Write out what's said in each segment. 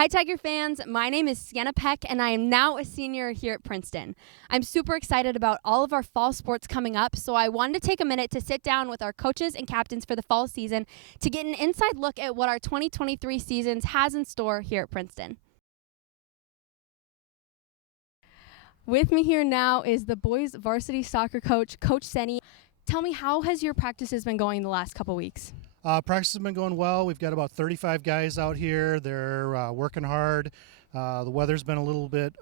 Hi, Tiger fans. My name is Sienna Peck, and I am now a senior here at Princeton. I'm super excited about all of our fall sports coming up, so I wanted to take a minute to sit down with our coaches and captains for the fall season to get an inside look at what our 2023 seasons has in store here at Princeton. With me here now is the boys varsity soccer coach, Coach Senny. Tell me, how has your practices been going the last couple weeks? Practice has been going well. We've got about 35 guys out here. They're working hard. The weather's been a little bit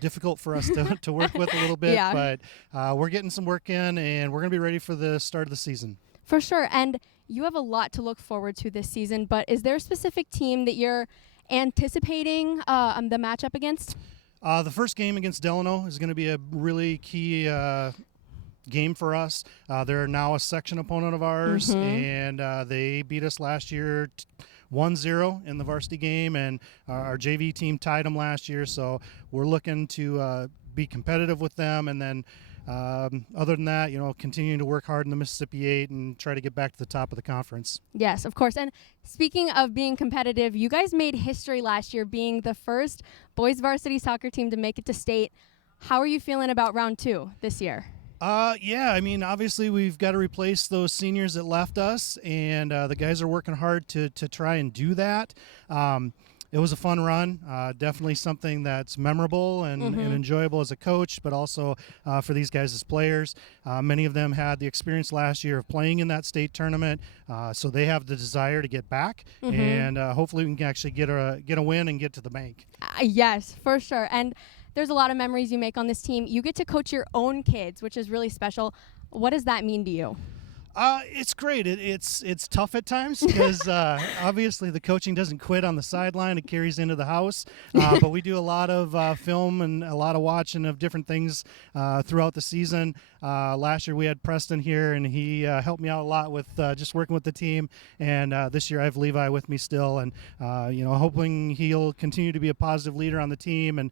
difficult for us to work with a little bit, Yeah. but we're getting some work in, and we're going to be ready for the start of the season. For sure, and you have a lot to look forward to this season, but is there a specific team that you're anticipating the matchup against? The first game against Delano is going to be a really key game for us. They're now a section opponent of ours, and they beat us last year 1-0 in the varsity game, and our JV team tied them last year, so we're looking to be competitive with them, and then other than that, continuing to work hard in the Mississippi 8 and try to get back to the top of the conference. Yes, of course. And speaking of being competitive, you guys made history last year being the first boys varsity soccer team to make it to state. How are you feeling about round 2 this year? Yeah, I mean, obviously we've got to replace those seniors that left us, and the guys are working hard to try and do that. It was a fun run, definitely something that's memorable and enjoyable as a coach, but also for these guys as players. Many of them had the experience last year of playing in that state tournament, so they have the desire to get back, and hopefully we can actually get a win and get to the bank. Yes, for sure. And there's a lot of memories you make on this team. You get to coach your own kids, which is really special. What does that mean to you? It's great. It's tough at times because obviously the coaching doesn't quit on the sideline. It carries into the house. But we do a lot of film and a lot of watching of different things throughout the season. Last year we had Preston here, and he helped me out a lot with just working with the team. And this year I have Levi with me still, and hoping he'll continue to be a positive leader on the team and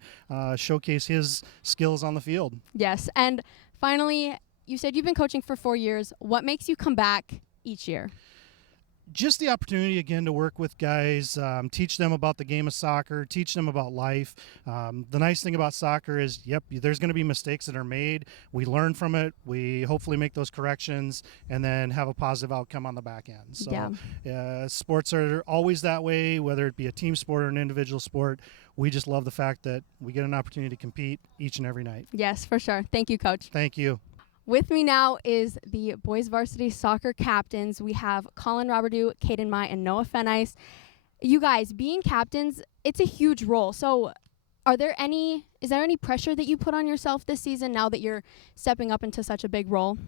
showcase his skills on the field. Yes, and finally, you said you've been coaching for 4 years. What makes you come back each year? Just the opportunity again to work with guys, teach them about the game of soccer, teach them about life. The nice thing about soccer is, there's going to be mistakes that are made. We learn from it. We hopefully make those corrections and then have a positive outcome on the back end. So sports are always that way, whether it be a team sport or an individual sport. We just love the fact that we get an opportunity to compete each and every night. Yes, for sure. Thank you, Coach. Thank you. With me now is the boys varsity soccer captains. We have Colin Roberdeau, Caden Mai, and Noah Fenice. You guys, being captains, it's a huge role. So is there any pressure that you put on yourself this season now that you're stepping up into such a big role?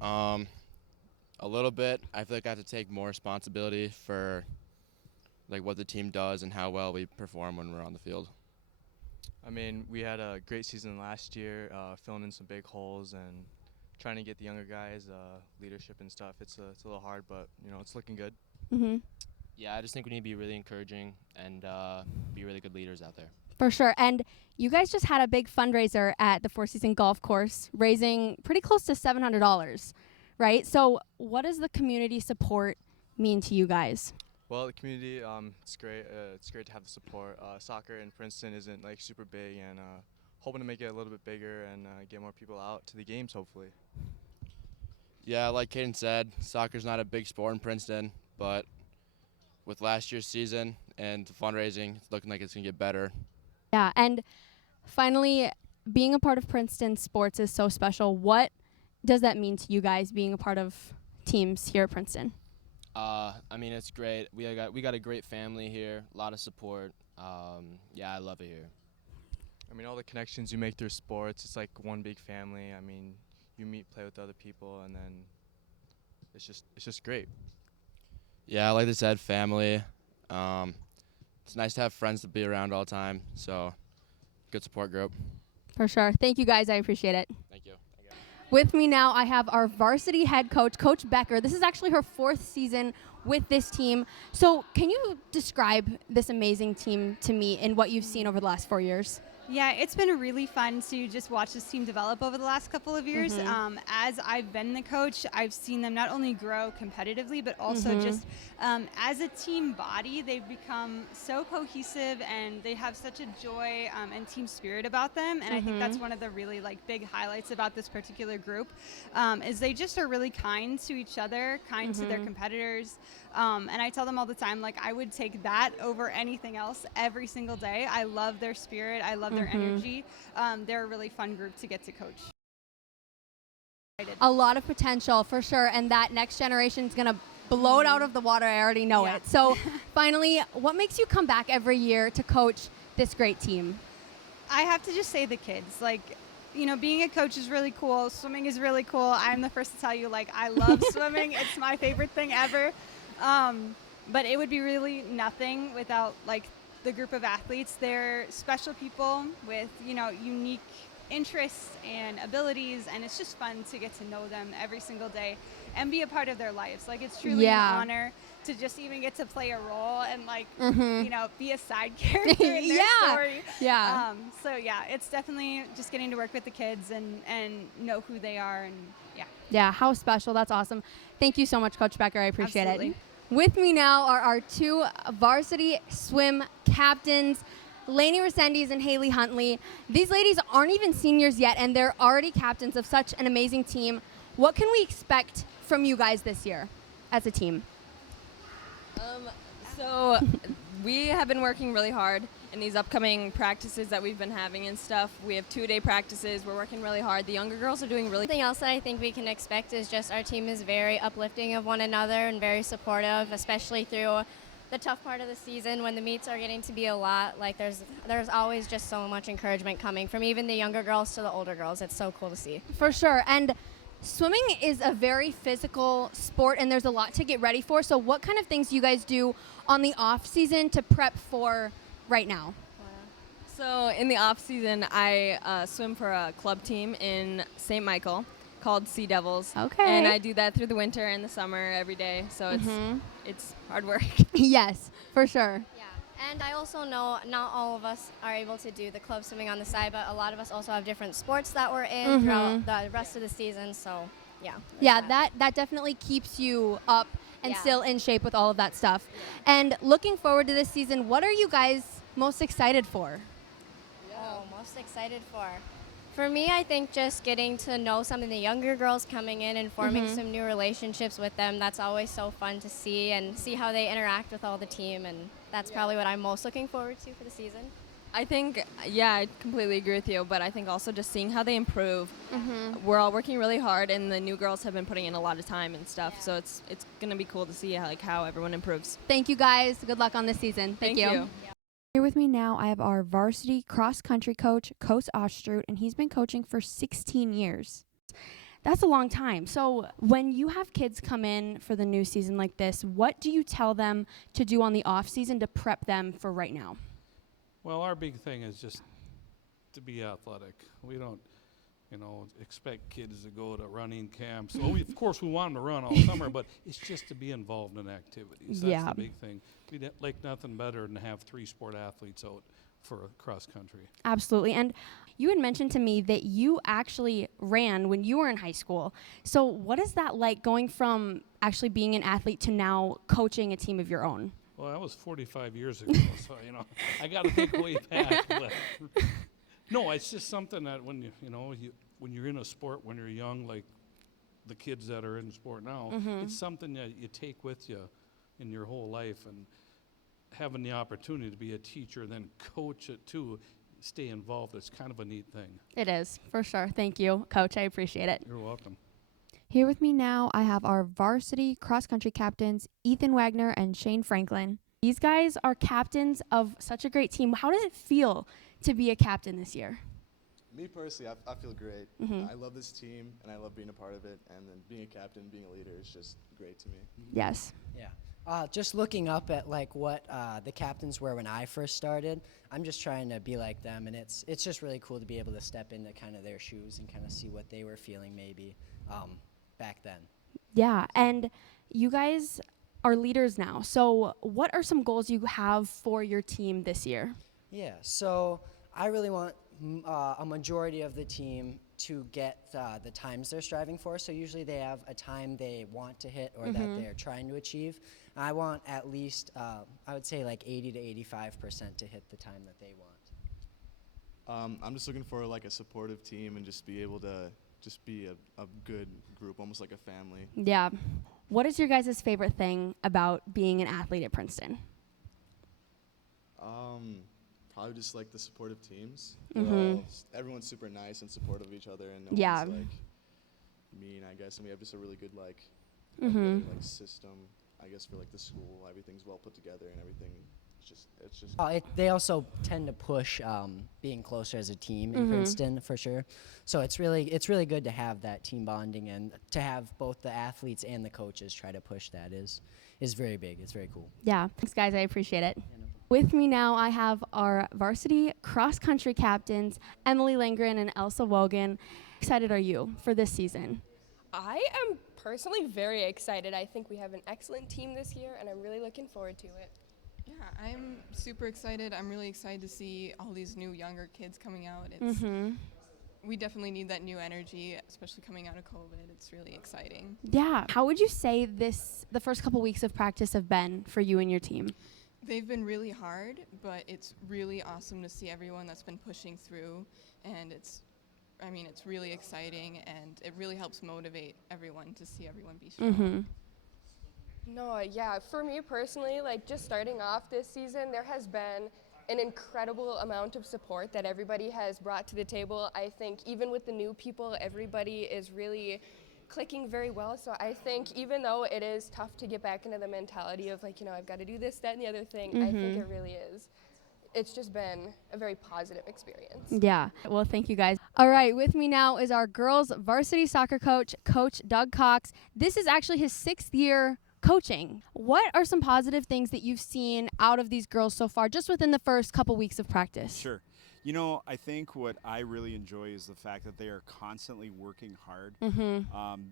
A little bit. I feel like I have to take more responsibility for what the team does and how well we perform when we're on the field. I mean, we had a great season last year, filling in some big holes and trying to get the younger guys leadership and stuff. It's a little hard, but it's looking good. Yeah, I just think we need to be really encouraging and be really good leaders out there. For sure. And you guys just had a big fundraiser at the Four Seasons Golf Course, raising pretty close to $700, right? So what does the community support mean to you guys? Well, the community, it's great. It's great to have the support. Soccer in Princeton isn't super big, and hoping to make it a little bit bigger and get more people out to the games, hopefully. Yeah, like Caden said, soccer's not a big sport in Princeton, but with last year's season and the fundraising, it's looking like it's going to get better. Yeah, and finally, being a part of Princeton sports is so special. What does that mean to you guys, being a part of teams here at Princeton? I mean, it's great. We got a great family here, a lot of support. I love it here. I mean, all the connections you make through sports, it's like one big family. I mean, you play with other people, and then it's just great. Yeah, like they said, family. It's nice to have friends to be around all the time, so good support group. For sure. Thank you, guys. I appreciate it. Thank you. With me now, I have our varsity head coach, Coach Becker. This is actually her 4th season with this team. So can you describe this amazing team to me and what you've seen over the last 4 years? Yeah, it's been really fun to just watch this team develop over the last couple of years. As I've been the coach, I've seen them not only grow competitively, but also just as a team body, they've become so cohesive and they have such a joy and team spirit about them. And I think that's one of the really big highlights about this particular group is they just are really kind to each other, kind to their competitors. And I tell them all the time, I would take that over anything else every single day. I love their spirit. I love their energy. They're a really fun group to get to coach. A lot of potential for sure, and that next generation is going to blow it out of the water. I already know it. So finally, what makes you come back every year to coach this great team? I have to just say the kids. Being a coach is really cool. Swimming is really cool. I'm the first to tell you, I love swimming. It's my favorite thing ever. But it would be really nothing without the group of athletes. They're special people with, unique interests and abilities, and it's just fun to get to know them every single day and be a part of their lives. It's truly an honor to just even get to play a role and be a side character in their story. So it's definitely just getting to work with the kids and know who they are and Yeah, how special. That's awesome. Thank you so much, Coach Becker. I appreciate Absolutely. it. With me now are our two varsity swim captains, Lainey Resendiz and Haley Huntley. These ladies aren't even seniors yet, and they're already captains of such an amazing team. What can we expect from you guys this year as a team? So we have been working really hard in these upcoming practices that we've been having and stuff. We have 2-day practices. We're working really hard. The younger girls are doing really. Something else that I think we can expect is just our team is very uplifting of one another and very supportive, especially through the tough part of the season when the meets are getting to be a lot. There's always just so much encouragement coming from even the younger girls to the older girls. It's so cool to see. For sure. And swimming is a very physical sport, and there's a lot to get ready for. So what kind of things do you guys do on the off season to prep for right now? So in the off season, I swim for a club team in St. Michael called Sea Devils. Okay. And I do that through the winter and the summer every day. So it's hard work. Yes, for sure. Yeah, and I also know not all of us are able to do the club swimming on the side, but a lot of us also have different sports that we're in throughout the rest of the season. So Yeah, that definitely keeps you up and Yeah. still in shape with all of that stuff. And looking forward to this season, what are you guys most excited for? Oh, most excited for. For me, I think just getting to know some of the younger girls coming in and forming some new relationships with them. That's always so fun to see and see how they interact with all the team. And that's probably what I'm most looking forward to for the season. I think, I completely agree with you, but I think also just seeing how they improve. We're all working really hard, and the new girls have been putting in a lot of time and stuff, so it's going to be cool to see how everyone improves. Thank you guys. Good luck on this season. Thank you. Here with me now, I have our varsity cross-country coach, Coach Ostrut, and he's been coaching for 16 years. That's a long time. So when you have kids come in for the new season like this, what do you tell them to do on the off season to prep them for right now? Well, our big thing is just to be athletic. We don't, expect kids to go to running camps. Well, of course, we want them to run all summer, but it's just to be involved in activities. That's the big thing. We'd like nothing better than to have 3 sport athletes out for cross country. Absolutely. And you had mentioned to me that you actually ran when you were in high school. So what is that like going from actually being an athlete to now coaching a team of your own? Well, that was 45 years ago, so, I got to think way back. But no, it's just something that when when you're in a sport, when you're young, like the kids that are in sport now, it's something that you take with you in your whole life, and having the opportunity to be a teacher, then coach it too, stay involved, it's kind of a neat thing. It is, for sure. Thank you, Coach. I appreciate it. You're welcome. Here with me now, I have our varsity cross-country captains, Ethan Wagner and Shane Franklin. These guys are captains of such a great team. How does it feel to be a captain this year? Me personally, I feel great. I love this team, and I love being a part of it. And then being a captain, being a leader is just great to me. Yes. Yeah. Just looking up at what the captains were when I first started, I'm just trying to be like them, and it's just really cool to be able to step into kind of their shoes and kind of see what they were feeling maybe back then. Yeah, and you guys are leaders now. So what are some goals you have for your team this year? Yeah, so I really want a majority of the team to get the times they're striving for. So usually they have a time they want to hit or that they're trying to achieve. I want at least, I would say like 80 to 85% to hit the time that they want. I'm just looking for like a supportive team and just be able to just be a good group, almost like a family. Yeah. What is your guys' favorite thing about being an athlete at Princeton? Probably just like the supportive teams. Everyone's super nice and supportive of each other, and no one's like mean, I guess. And we have just a really good like system, I guess, for like the school. Everything's well put together and everything. It's just. They also tend to push being closer as a team in Princeton for sure. So it's really good to have that team bonding and to have both the athletes and the coaches try to push that is very big. It's very cool. Yeah. Thanks, guys. I appreciate it. With me now, I have our varsity cross-country captains, Emily Lindgren and Elsa Wogan. How excited are you for this season? I am personally very excited. I think we have an excellent team this year, and I'm really looking forward to it. Yeah, I'm super excited. I'm really excited to see all these new younger kids coming out. We definitely need that new energy, especially coming out of COVID. It's really exciting. Yeah. How would you say the first couple weeks of practice have been for you and your team? They've been really hard, but it's really awesome to see everyone that's been pushing through, and it's really exciting, and it really helps motivate everyone to see everyone be strong. No, yeah, for me personally, like just starting off this season, there has been an incredible amount of support that everybody has brought to the table. I think even with the new people, everybody is really clicking very well. So I think even though it is tough to get back into the mentality of like, I've got to do this, that, and the other thing, I think it really is. It's just been a very positive experience. Yeah. Well, thank you guys. All right. With me now is our girls varsity soccer coach, Coach Doug Cox. This is actually his 6th year coaching. What are some positive things that you've seen out of these girls so far, just within the first couple weeks of practice? Sure. I think what I really enjoy is the fact that they are constantly working hard.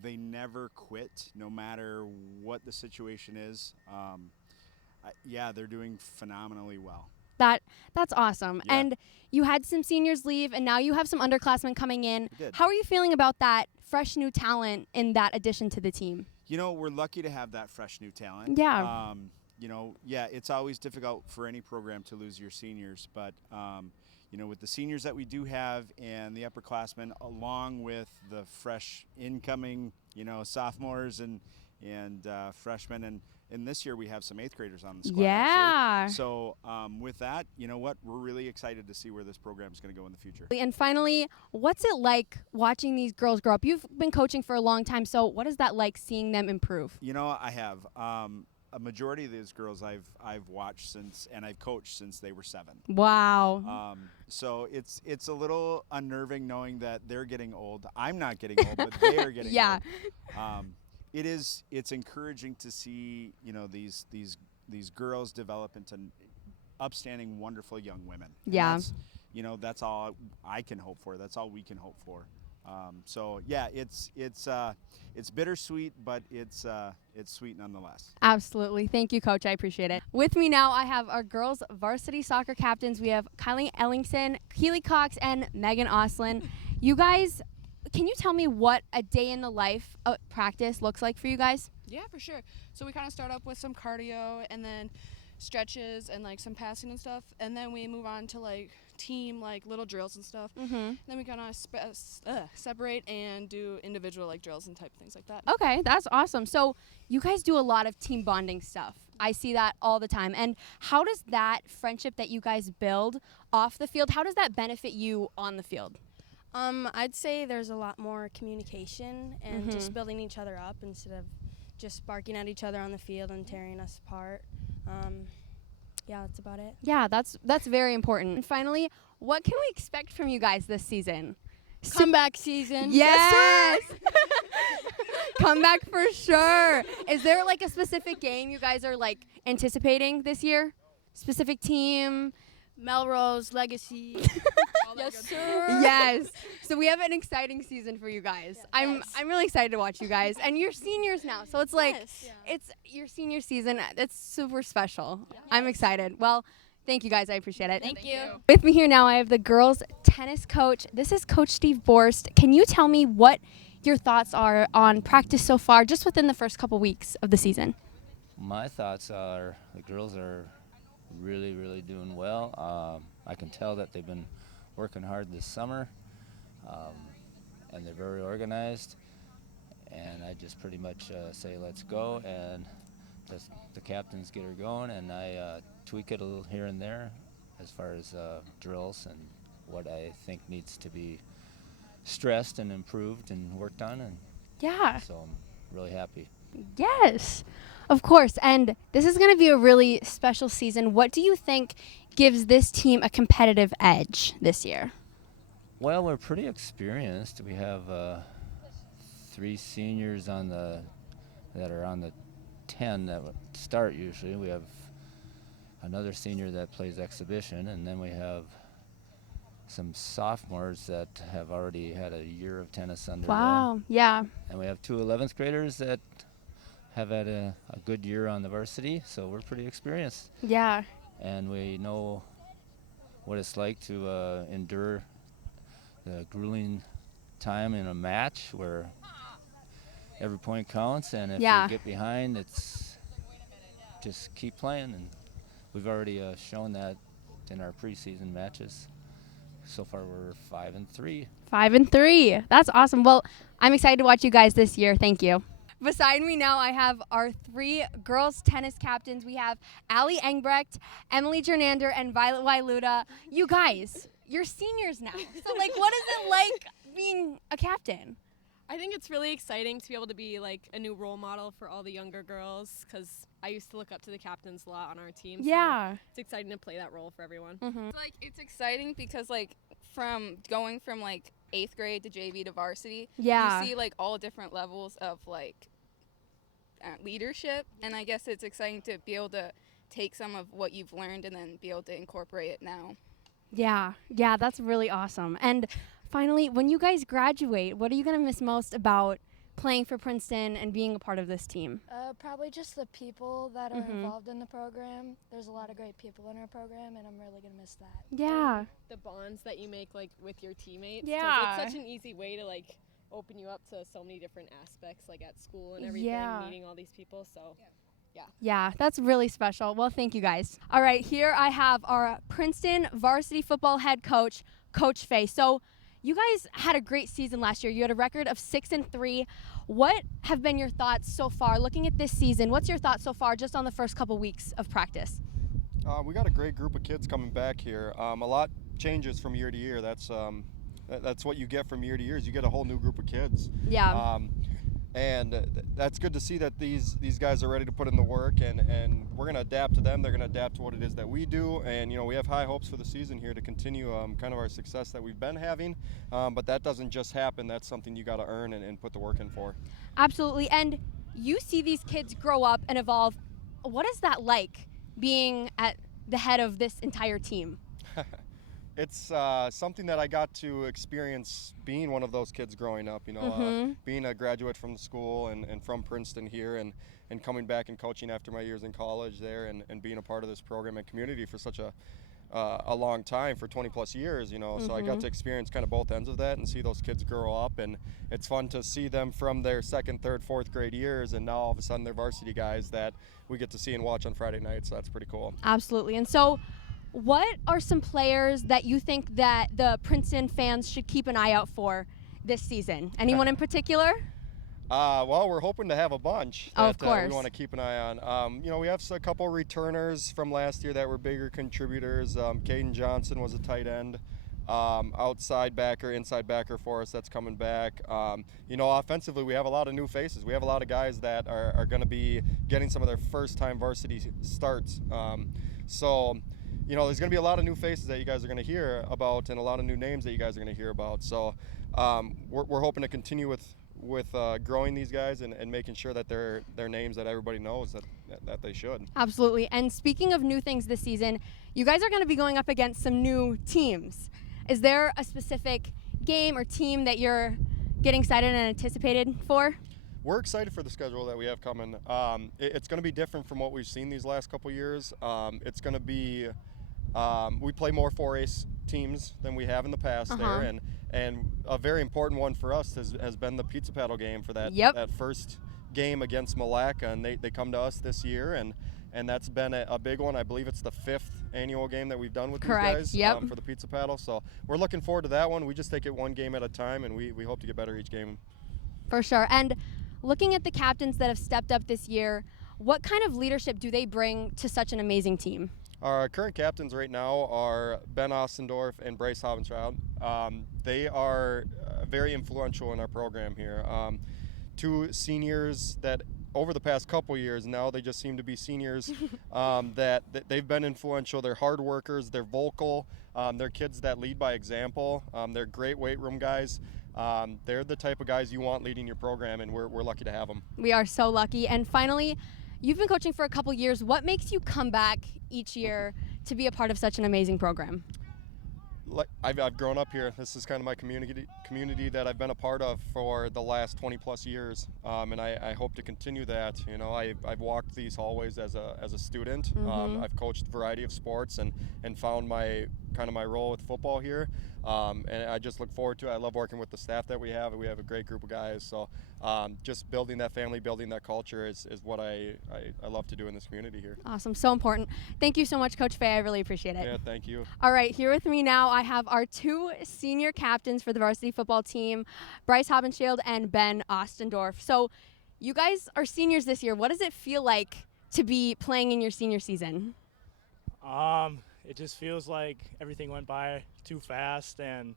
They never quit, no matter what the situation is. They're doing phenomenally well. That's awesome. Yeah. And you had some seniors leave, and now you have some underclassmen coming in. We did. How are you feeling about that fresh new talent in that addition to the team? We're lucky to have that fresh new talent. Yeah. It's always difficult for any program to lose your seniors, but with the seniors that we do have and the upperclassmen, along with the fresh incoming, sophomores and freshmen, and this year we have some 8th graders on the squad. Yeah. Actually. So with that, we're really excited to see where this program is going to go in the future. And finally, what's it like watching these girls grow up? You've been coaching for a long time, so what is that like seeing them improve? I have. A majority of these girls I've watched and I've coached since they were 7. Wow. So it's a little unnerving knowing that they're getting old. I'm not getting old, but they are getting old. It's encouraging to see these girls develop into upstanding, wonderful young women. Yeah. And that's all I can hope for. That's all we can hope for. It's bittersweet, but it's sweet nonetheless. Absolutely. Thank you, Coach. I appreciate it. With me now, I have our girls varsity soccer captains. We have Kylie Ellingson, Keely Cox, and Megan Oslin. You guys, can you tell me what a day in the life of practice looks like for you guys? Yeah, for sure. So we kind of start up with some cardio and then stretches and like some passing and stuff, and then we move on to like team like little drills and stuff. Then we kind of separate and do individual like drills and type things like that. Okay, that's awesome. So you guys do a lot of team bonding stuff. I see that all the time. And how does that friendship that you guys build off the field, how does that benefit you on the field? I'd say there's a lot more communication and just building each other up instead of just barking at each other on the field and tearing us apart. Yeah, that's about it. Yeah, that's very important. And finally, what can we expect from you guys this season? Comeback season. Yes! Comeback for sure. Is there like a specific game you guys are like anticipating this year? Specific team? Melrose, Legacy. Yes, sir. Yes. So we have an exciting season for you guys. I'm really excited to watch you guys. And you're seniors now, so it's like it's your senior season. It's super special. Yes. I'm excited. Well, Thank you, guys. I appreciate it. Thank you. With me here now, I have the girls' tennis coach. This is Coach Steve Borst. Can you tell me what your thoughts are on practice so far, just within the first couple weeks of the season? My thoughts are the girls are really, really doing well. I can tell that they've been working hard this summer, and they're very organized. And I just pretty much say, let's go, and the captains get her going, and I tweak it a little here and there as far as drills and what I think needs to be stressed and improved and worked on. And Yeah. so I'm really happy. Yes, of course. And this is going to be a really special season. What do you think gives this team a competitive edge this year? Well, we're pretty experienced. We have 3 seniors that are on the 10 that would start usually. We have another senior that plays exhibition, and then we have some sophomores that have already had a year of tennis under them. Wow, yeah. And we have 2 11th graders that have had a good year on the varsity, so we're pretty experienced. Yeah. And we know what it's like to endure the grueling time in a match where every point counts, and if you get behind, it's just keep playing. And we've already shown that in our preseason matches. So far, we're 5-3. 5-3. That's awesome. Well, I'm excited to watch you guys this year. Thank you. Beside me now, I have our 3 girls tennis captains. We have Allie Engbrecht, Emily Jernander, and Violet Wailuda. You guys, you're seniors now. So, what is it like being a captain? I think it's really exciting to be able to be a new role model for all the younger girls, because I used to look up to the captains a lot on our team. Yeah. So it's exciting to play that role for everyone. Mm-hmm. It's exciting because from going from 8th grade to JV to varsity, Yeah. you see all different levels of leadership, and I guess it's exciting to be able to take some of what you've learned and then be able to incorporate it now. Yeah, that's really awesome. And finally, when you guys graduate, what are you going to miss most about playing for Princeton and being a part of this team? Probably just the people that are involved in the program. There's a lot of great people in our program, and I'm really going to miss that. Yeah. The bonds that you make with your teammates. Yeah. It's such an easy way to open you up to so many different aspects at school and everything, meeting all these people. So Yeah, that's really special. Well, thank you guys. All right, here I have our Princeton varsity football head coach, Coach Fay. So you guys had a great season last year. You had a record of 6-3. What have been your thoughts so far looking at this season? What's your thoughts so far just on the first couple weeks of practice? We got a great group of kids coming back here. A lot changes from year to year. That's what you get from year to year is you get a whole new group of kids. Yeah. And that's good to see that these guys are ready to put in the work, and we're going to adapt to them. They're going to adapt to what it is that we do, and we have high hopes for the season here to continue kind of our success that we've been having, but that doesn't just happen. That's something you got to earn and put the work in for. Absolutely. And you see these kids grow up and evolve. What is that like, being at the head of this entire team? It's something that I got to experience being one of those kids growing up, being a graduate from the school and from Princeton here, and coming back and coaching after my years in college there, and being a part of this program and community for such a long time, for 20 plus years, so I got to experience kind of both ends of that and see those kids grow up, and it's fun to see them from their 2nd, 3rd, 4th grade years, and now all of a sudden they're varsity guys that we get to see and watch on Friday nights. So that's pretty cool. Absolutely. And so what are some players that you think that the Princeton fans should keep an eye out for this season? Anyone in particular? Well, we're hoping to have a bunch that of course. We want to keep an eye on. We have a couple returners from last year that were bigger contributors. Caden Johnson was a tight end, outside backer, inside backer for us that's coming back. Offensively, we have a lot of new faces. We have a lot of guys that are going to be getting some of their first-time varsity starts. There's going to be a lot of new faces that you guys are going to hear about, and a lot of new names that you guys are going to hear about. So we're hoping to continue with growing these guys and making sure that they're names that everybody knows that they should. Absolutely. And speaking of new things this season, you guys are going to be going up against some new teams. Is there a specific game or team that you're getting excited and anticipated for? We're excited for the schedule that we have coming. It's going to be different from what we've seen these last couple years. It's going to be We play more 4A teams than we have in the past there, and a very important one for us has been the pizza paddle game for that first game against Malacca, and they come to us this year, and that's been a big one. I believe it's the 5th annual game that we've done with these guys for the pizza paddle. So we're looking forward to that one. We just take it one game at a time, and we hope to get better each game. For sure. And looking at the captains that have stepped up this year, what kind of leadership do they bring to such an amazing team? Our current captains right now are Ben Ostendorf and Bryce Habenschraub. They are very influential in our program here. 2 seniors that over the past couple years now, they just seem to be seniors that they've been influential. They're hard workers, they're vocal, they're kids that lead by example. They're great weight room guys. They're the type of guys you want leading your program, and we're lucky to have them. We are so lucky. And finally, you've been coaching for a couple years. What makes you come back each year to be a part of such an amazing program? I've grown up here. This is kind of my community that I've been a part of for the last 20 plus years, and I hope to continue that. You know, I've walked these hallways as a student. I've coached a variety of sports and found my role with football here, and I just look forward to it. I love working with the staff that we have. We have a great group of guys, so just building that family, building that culture is what I love to do in this community here. Awesome, so important. Thank you so much, Coach Fay. I really appreciate it. Yeah, thank you. All right, here with me now, I have our 2 senior captains for the varsity football team, Bryce Habenschild and Ben Ostendorf. So you guys are seniors this year. What does it feel like to be playing in your senior season? It just feels like everything went by too fast, and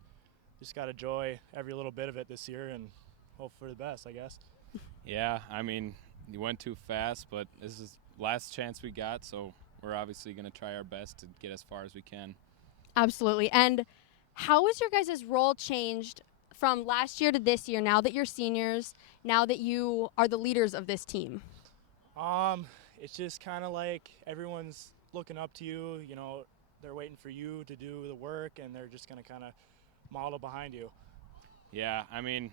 just got to enjoy every little bit of it this year and hope for the best, I guess. Yeah, I mean, you went too fast, but this is last chance we got, so we're obviously going to try our best to get as far as we can. Absolutely. And how has your guys' role changed from last year to this year, now that you're seniors, now that you are the leaders of this team? It's just kind of like everyone's looking up to you, you know, they're waiting for you to do the work, and they're just going to kind of model behind you. Yeah, I mean,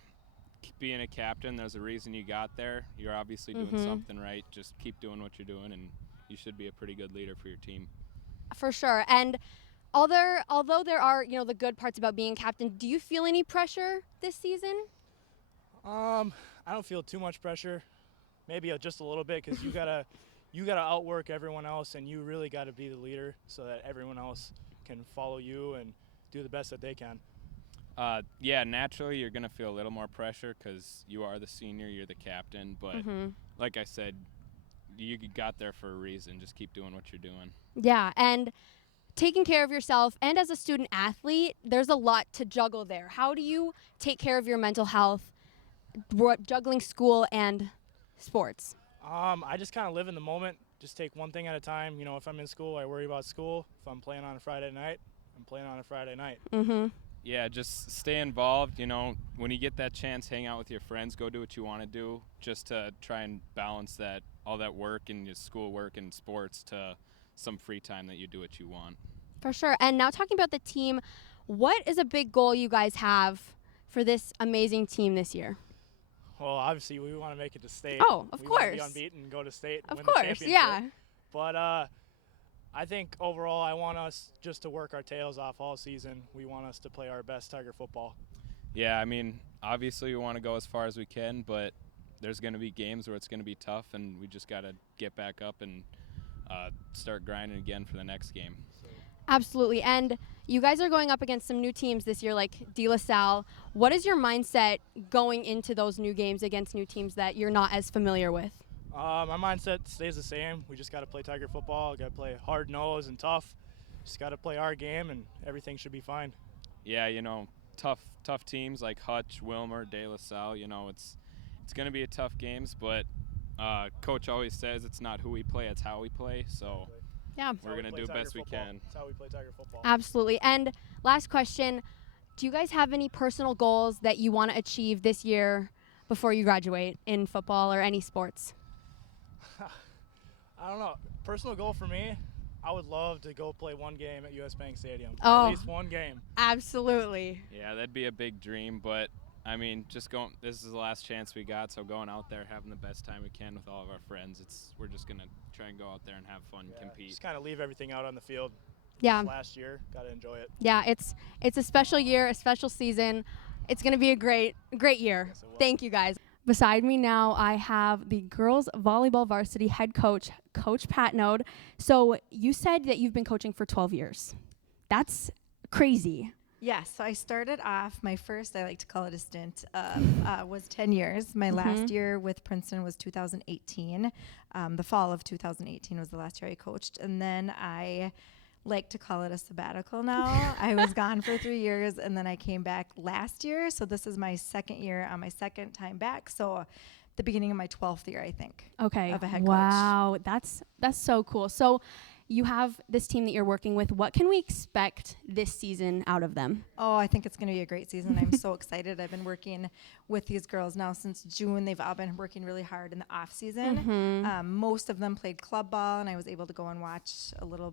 being a captain, there's a reason you got there. You're obviously doing something right. Just keep doing what you're doing, and you should be a pretty good leader for your team. For sure. And although there are, you know, the good parts about being captain, do you feel any pressure this season? I don't feel too much pressure. Maybe just a little bit, because you gotta outwork everyone else, and you really got to be the leader so that everyone else can follow you and do the best that they can. Yeah, naturally you're going to feel a little more pressure because you are the senior, you're the captain. But like I said, you got there for a reason. Just keep doing what you're doing. Yeah, and taking care of yourself, and as a student athlete, there's a lot to juggle there. How do you take care of your mental health, juggling school and sports? I just kind of live in the moment, just take one thing at a time. You know, if I'm in school, I worry about school. If I'm playing on a Friday night, I'm playing on a Friday night. Yeah, just stay involved. You know, when you get that chance, hang out with your friends, go do what you want to do, just to try and balance all that work and your school work and sports to some free time that you do what you want. For sure. And now talking about the team, what is a big goal you guys have for this amazing team this year? Well, obviously, we want to make it to state. Oh, of we course. Want to be unbeaten and go to state and of win course, the championship. yeah. But I think overall, I want us just to work our tails off all season. We want us to play our best Tiger football. Yeah, I mean, obviously we want to go as far as we can, but there's going to be games where it's going to be tough, and we just got to get back up and start grinding again for the next game. Absolutely. And you guys are going up against some new teams this year, like De La Salle. What is your mindset going into those new games against new teams that you're not as familiar with? My mindset stays the same. We just got to play Tiger football. Got to play hard-nosed and tough. Just got to play our game, and everything should be fine. Yeah, you know, tough teams like Hutch, Wilmer, De La Salle. You know, it's going to be a tough games, but Coach always says it's not who we play, it's how we play. So yeah, we're going to do the best we can. That's how we play Tiger football. Absolutely. And last question, do you guys have any personal goals that you want to achieve this year before you graduate in football or any sports? I don't know. Personal goal for me, I would love to go play one game at US Bank Stadium. Oh, at least one game. Absolutely. Yeah, that'd be a big dream, but I mean, this is the last chance we got, so going out there, having the best time we can with all of our friends, we're just going to try and go out there and have fun, compete. Just kind of leave everything out on the field. Yeah. last year. Got to enjoy it. Yeah, it's a special year, a special season. It's going to be a great year. Yes, it will. Thank you guys. Beside me now, I have the girls volleyball varsity head coach, Coach Pat Node. So you said that you've been coaching for 12 years. That's crazy. Yes, so I started off, my first, I like to call it a stint, was 10 years. My last year with Princeton was 2018. The fall of 2018 was the last year I coached. And then I like to call it a sabbatical now. I was gone for 3 years, and then I came back last year. So this is my second year on my second time back. So the beginning of my 12th year, I think, Okay. of a head coach. Wow, that's so cool. So you have this team that you're working with. What can we expect this season out of them? Oh, I think it's going to be a great season. I'm so excited. I've been working with these girls now since June. They've all been working really hard in the off season. Most of them played club ball, and I was able to go and watch a little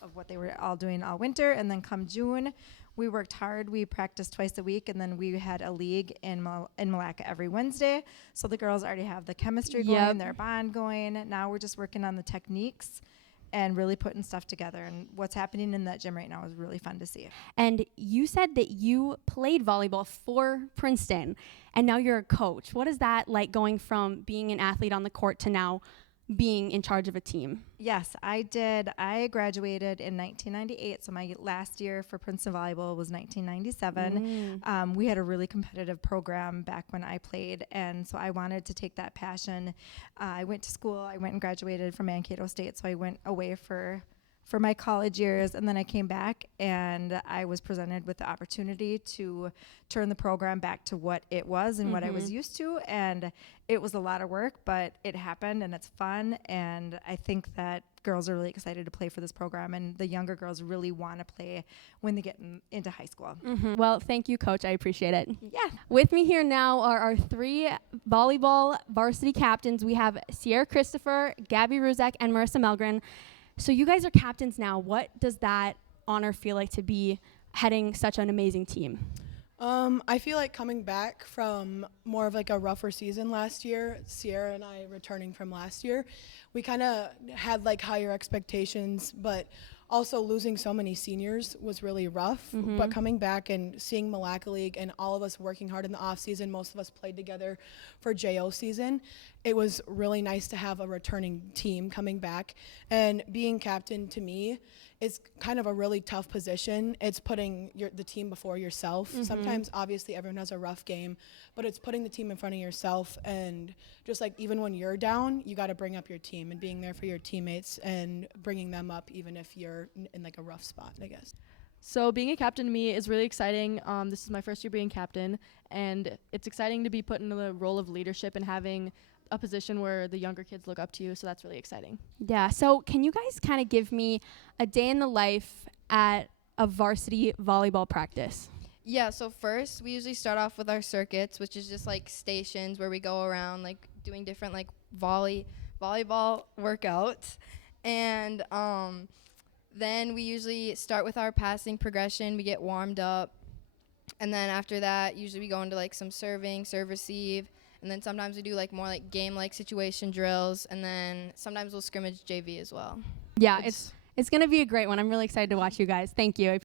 of what they were all doing all winter. And then come June, we worked hard. We practiced twice a week, and then we had a league in Malacca every Wednesday. So the girls already have the chemistry going, their bond going. Now we're just working on the techniques and really putting stuff together. And what's happening in that gym right now is really fun to see. And you said that you played volleyball for Princeton, and now you're a coach. What is that like, going from being an athlete on the court to now being in charge of a team? Yes, I did. I graduated in 1998, so my last year for Princeton Volleyball was 1997. We had a really competitive program back when I played, and so I wanted to take that passion. I went to school. I went and graduated from Mankato State, so I went away for my college years, and then I came back, and I was presented with the opportunity to turn the program back to what it was and what I was used to, and it was a lot of work, but it happened, and it's fun, and I think that girls are really excited to play for this program, and the younger girls really want to play when they get into high school. Well, thank you, Coach. I appreciate it. Yeah. With me here now are our 3 volleyball varsity captains. We have Sierra Christopher, Gabby Ruzek, and Marissa Melgren. So you guys are captains now. What does that honor feel like to be heading such an amazing team? I feel like coming back from more of like a rougher season last year, Sierra and I returning from last year, we kind of had like higher expectations, but also losing so many seniors was really rough. But coming back and seeing Malacca League and all of us working hard in the off season, most of us played together for JO season. It was really nice to have a returning team coming back, and being captain to me is kind of a really tough position. It's putting the team before yourself. Sometimes obviously everyone has a rough game, but it's putting the team in front of yourself, and just like even when you're down, you got to bring up your team and being there for your teammates and bringing them up even if you're in like a rough spot, I guess. So being a captain to me is really exciting. This is my first year being captain, and it's exciting to be put in the role of leadership and having a position where the younger kids look up to you, so that's really exciting. Yeah, so can you guys kind of give me a day in the life at a varsity volleyball practice? Yeah, so first we usually start off with our circuits, which is just like stations where we go around like doing different like volleyball workouts. And then we usually start with our passing progression. We get warmed up. And then after that, usually we go into like some serving, serve, receive. And then sometimes we do like more like game-like situation drills. And then sometimes we'll scrimmage JV as well. Yeah, it's going to be a great one. I'm really excited to watch you guys. Thank you.